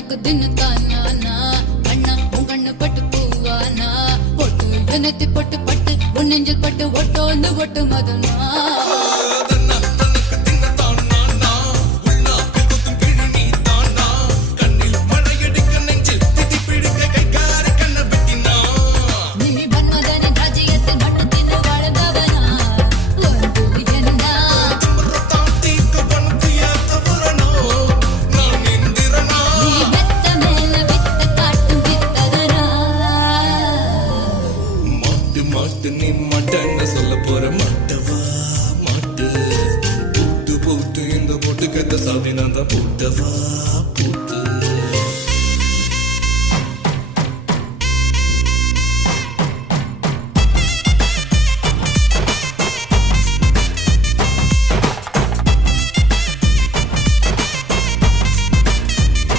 உனக்கு தின்னு கண்ணா உன் கண்ணு பட்டு பூவானா பொட்டு நெத்தி பொட்டு பட்டு உன் நெஞ்சில் பட்டு ஒட்டோந்து ஒட்டு மதனா